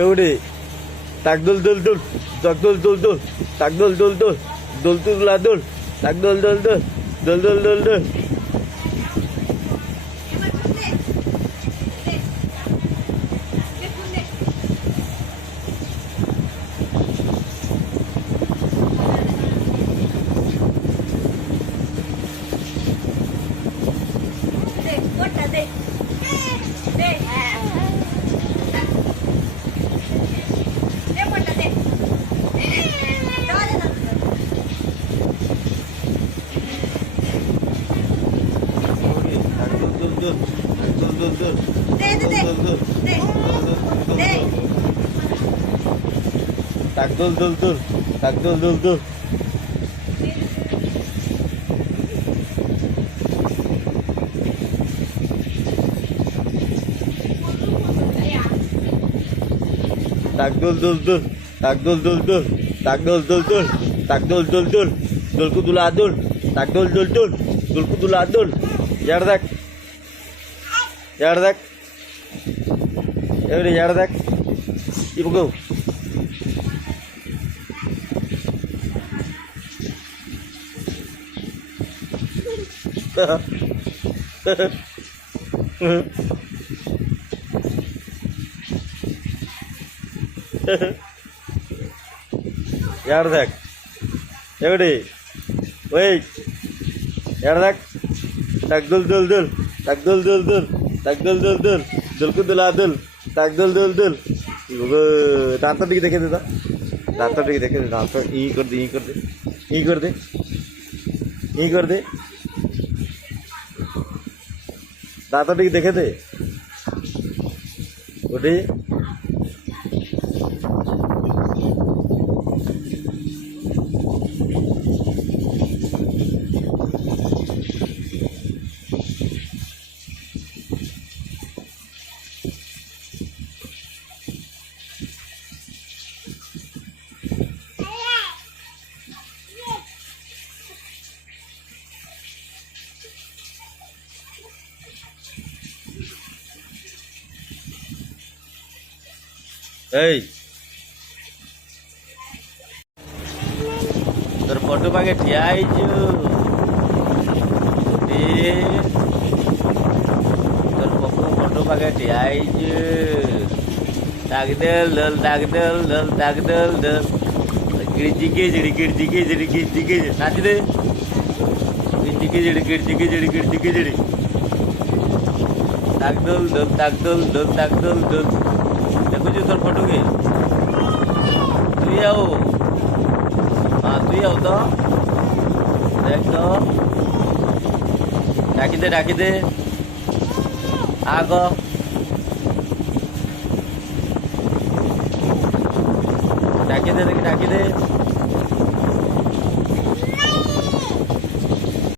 এউডি তাক দোল দোল দোল তাক দোল দোল দোল তাক দোল দোল দোল দোল তুলা দোল তাক দোল দোল দোল দোল দোল দোল দোল তাক দোল দোল দোল তাক দোল দোল দোল তাক দোল দোল দোল তাক দোল দোল দোল তাক দোল দোল দোল তাক দোল দোল দোল দোলকু দুলা দোল তাক দোল দোল দোল দোলকু দুলা দোল এড় দেখ এড় দেখ এবারে এড় দেখ ইবগো यार देख एवढे वेट यार देख तक दुल दुल दुल तक दुल दुल दुल तक दुल दुल दुल दुल को दुला दुल तक दुल दुल दुल दांत टिक देखे दे दांत टिक देखे दे दांत ई कर दे ई कर दे ई कर दे ई कर दे दांत टिक देखे दे उठे এই তোর ফটো পাকে ঠিয়া আইছু তোর ফটো পাকে ঠিয়া আইছু তাক দেল দল তাক দেল দল তাক দেল দল গিড়জিকে জিড়ি গিড়জিকে জিড়ি গিড়জিকে নাচ দে গিড়জিকে জিড়ি গিড়জিকে জিড়ি গিড়জিকে জিড়ি তাক দল দল তাক দল দল তাক দল দল দেখুছি তোর ফটো কে তুই আও হ্যাঁ তুই আও তো দেখ তো ডাকি দে আগ ডাকি দে দেখি ডাকি দে